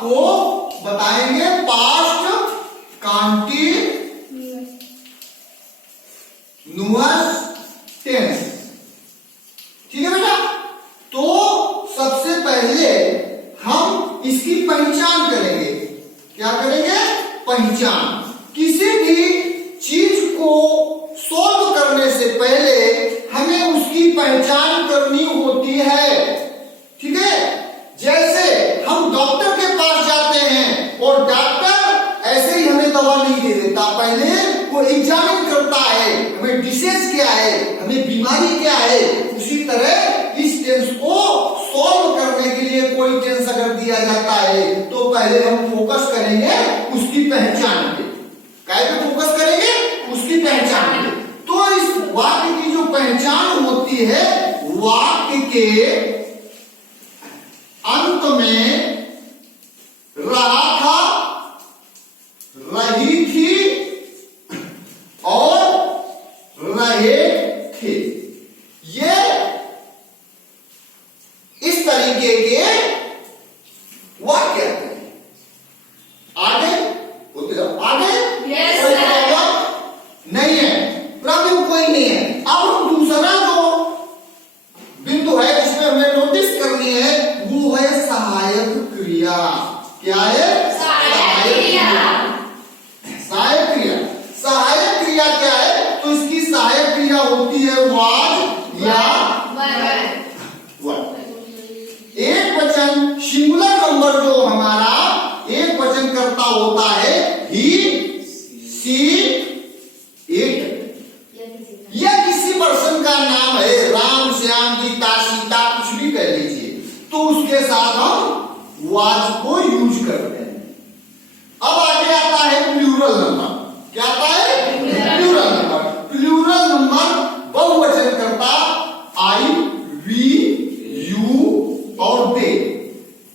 को बताएंगे past continuous tense. ठीक है बेटा। तो सबसे पहले हम इसकी पहचान करेंगे। क्या करेंगे? पहचान। किसी भी चीज को सॉल्व करने से पहले हमें उसकी पहचान करनी होती है। ठीक है। जैसे हम डॉक्टर के पास जाते हैं और डॉक्टर ऐसे ही हमें दवा नहीं दे देता, पहले वो एग्जामिन करता है हमें डिसीज क्या है, हमें बीमारी क्या है। उसी तरह इस टेंस को सॉल्व करने के लिए कोई टेंस अगर दिया जाता है तो पहले हम फोकस करेंगे उसकी पहचान पे। क्या पे फोकस करेंगे? उसकी पहचान पे। तो इस वाक्य की जो पहचान होती है, वाक्य के अंत में रहा था, रही थी और रहे थे, ये इस तरीके के वाक्य हैं। आगे बोलते जाओ। आगे कोई प्रॉब्लम नहीं है, प्रॉब्लम कोई नहीं है। अब हम दूसरा जो बिंदु है जिसमें हमें नोटिस करनी है वो है सहायक क्रिया। क्या है? सहायक क्रिया। सहायक क्रिया। सहायक क्रिया क्या है? तो इसकी सहायक क्रिया होती है वाज या वर। एक वचन सिंगुलर नंबर जो हमारा एक वचन करता होता है ही, सी, इट, या किसी पर्सन का नाम है, राम, श्याम, गीता, सीता, कुछ भी कह लीजिए, तो उसके साथ हम वाज को यूज करते हैं। अब आगे आता है प्लूरल नंबर। क्या आता है? Plural number. प्लूरल नंबर बहुवचन करता आई, वी, यू और दे।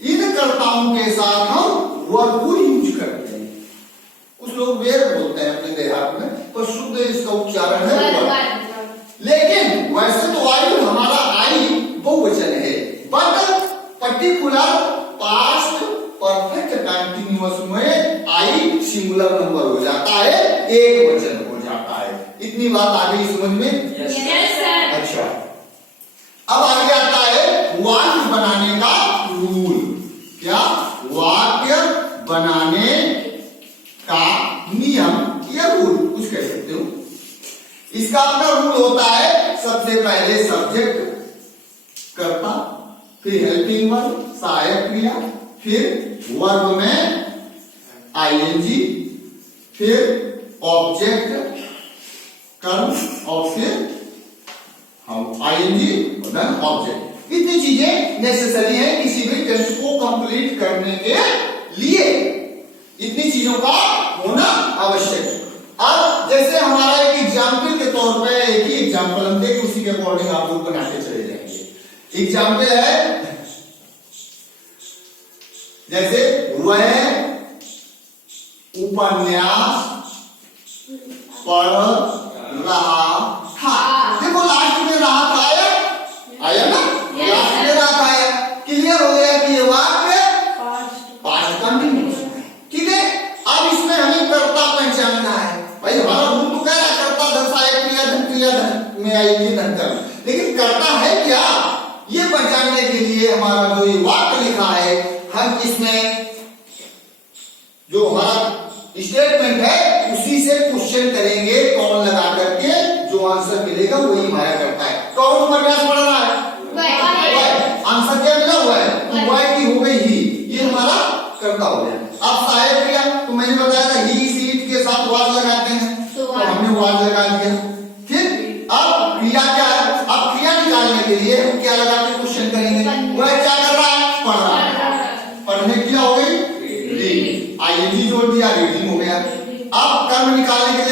इन कर्ताओं के साथ हम वर को यूज करते हैं। कुछ लोग वेर बोलते हैं अपने देहात में, पर शुद्ध इसका उच्चारण है वर। लेकिन वैसे तो आई हमारा आई बहुवचन है, but particular past perfect continuous में आई सिंगुलर नंबर हो जाता है, एक वचन हो जाता है। इतनी बात आ गई समझ में? Yes sir. अच्छा, अब आगे आता है वाक्य बनाने का रूल। क्या? वाक्य बनाने का नियम या रूल कुछ कह सकते हो। इसका अपना रूल होता है, सबसे पहले सब्जेक्ट कर्ता, फिर हेल्पिंग वर्ब सहायक क्रिया, फिर वर्ब में आईएनजी, फिर ऑब्जेक्ट कर्म और फिर हम आईएनजी और देन ऑब्जेक्ट। इतनी चीजें नेसेसरी है किसी भी टेंस को कंप्लीट करने के लिए। इतनी चीजों का होना आवश्यक है। अब जैसे हमारा एक एग्जाम्पल के तौर पे एक ही एग्जाम्पल हम देखें, उसी के अकॉर्डिंग आप लोग बनाते चले जाएंगे। एग्जाम्पल है जैसे वह उपन्यास पढ़ रहा था। देखो लास्ट में रहा था आया ना, लास्ट में रहा था आया। क्लियर हो गया कि ये वाक्य पास्ट कंटिन्यूअस है। ठीक है। अब इसमें हमें कर्ता पहचानना है। भाई हमारा रूल तो कह रहा है कर्ता धन सहायक क्रिया धन क्रिया धन में आएगी धन कर्म, लेकिन कर्ता है क्या ये पहचानने के लिए हमारा जो ये वाक्य लिखा है, हम इसमें जो हमारा स्टेटमेंट है उसी से क्वेश्चन करेंगे कौन लगा करके, जो आंसर मिलेगा वही हमारा करता है। कौन उपन्यास पढ़ रहा है? आंसर क्या मिला हुआ है? वाई की हो गई ही, ये हमारा करता हो गया। अब सहायक क्रिया तो मैंने बताया था ही सीट के साथ वाज लगाते हैं, तो हमने वाज लगा दिया। फिर अब क्रिया क्या है? अब क्रिया निकालने के लिए हम क्या लगा के क्वेश्चन करेंगे? वह क्या कर रहा है? पढ़ रहा है। पढ़ने की क्या हो गई? रीडिंग। आईएनजी जोड़ दिया, रीडिंग हो गया। अब कर्म निकालने के